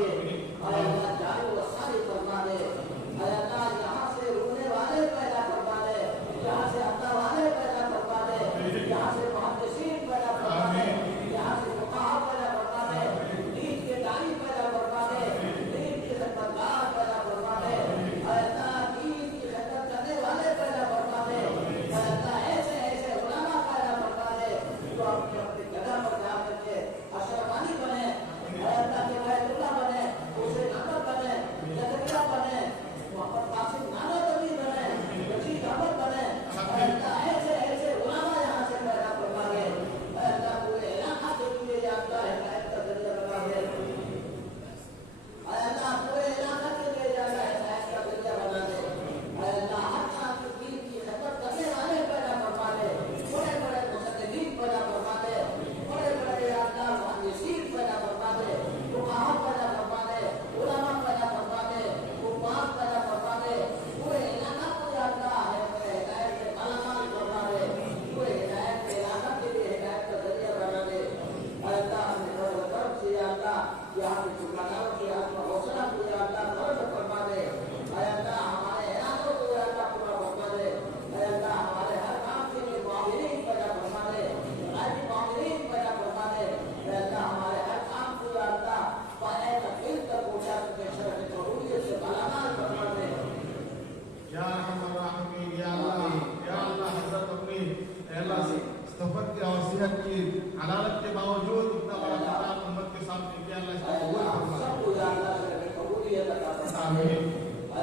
دیجیے. اے اللہ جاری و ساری فرما دے. اے اللہ یہاں سے رونے والے پیدا فرما دے, یہاں سے عطا والے پیدا فرما دے, یہاں سے محدثین پیدا فرما دے, یہاں سے فقہا پیدا فرما دے, دین کے داعی پیدا فرما دے, دین کے خدمتگار پیدا فرما دے. اے اللہ دین کی خدمت کرنے والے پیدا فرما دے. اے اللہ ایسے ایسے علماء پیدا فرما دے جو اپنی اپنی جگہ پر جا کر کے اشرفانی بنے. اے اللہ کے بیت اللہ بنے, حسین احمد بنے, زکریا بنے, محمد قاسم نانوتوی بنے, رشید احمد بنے. اے اللہ ایسے ایسے علماء یہاں سے پیدا فرما دے. اے اللہ پورے علاقہ کے لیے یا اللہ ہدایت کا ذریعہ بنا دے. اے اللہ پورے علاقہ کے لیے یا اللہ ہدایت کا ذریعہ بنا دے. اے اللہ ہر طرح کی دین کی خدمت کرنے والے پیدا فرما دے. بڑے بڑے مصنفین پیدا فرما دے, بڑے بڑے یا اللہ محدثین پیدا فرما دے, فقہا پیدا فرما دے, علماء پیدا فرما دے, حکام پیدا فرما دے. پورے علاقہ کو یا اللہ ہدایت کے مالامال فرما دے. پورے ہدایت کے علاقہ کے لیے ہدایت کا ذریعہ بنا دے. اے اللہ اپنے فضل و کرم سے یا اللہ یہاں کے ٹھکانوں کے آتما حوصلہ کو یا اللہ فرض فرما دے. اے اللہ ہمارے ارادوں کو یا اللہ پورا فرما دے. اے اللہ ہمارے ہر کام کے لیے معاونین پیدا فرما دے, غیبی معاونین پیدا فرما دے. اے اللہ ہمارے ہر کام کو یا اللہ پائے تقدیر تک پہنچا کے شرف قبولیت سے مالامال فرما دے. یا ارحم الراحمین, یا اللہ حضرت اپنی اے اللہ سفر کی اور صحت کی حلالت کے باوجود اتنا بڑا کام امت کے سامنے کیا, اللہ اس کو قبول فرما. سب کو یا اللہ شرف قبولیت عطا فرما دے. آمین. اے